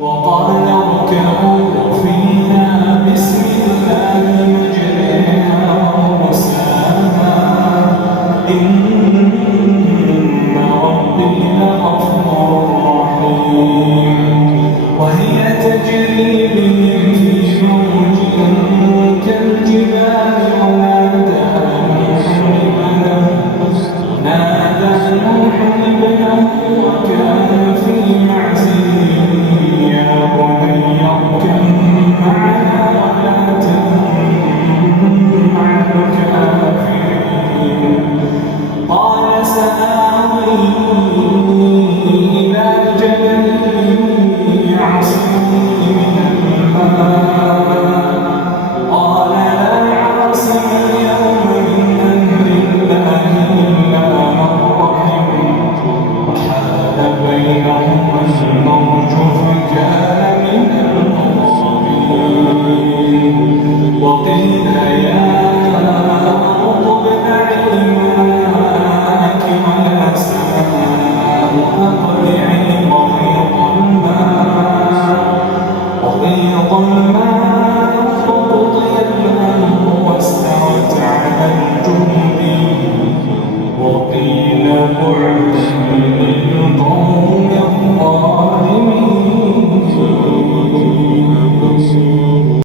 وقال اركبوا فيها بسم الله مجريها ومرساها إن ربي لغفور رحيم وهي تجري بهم في موج كالجبال نادى نوح ابنه وكان في معزل يا بني اركب معنا ولا تكن مع الكافرين قال سآوي إلى جبل يعصمني من الماء قال لا عاصم اليوم من أمر الله إلا من رحم وحال بينهما الموج فكان من المغرقين وقيل يا أرض ابلعي ماءك ويا سماء أقلعي وغيض الماء وقضي الأمر واستوت على الجنب وقيل بعدا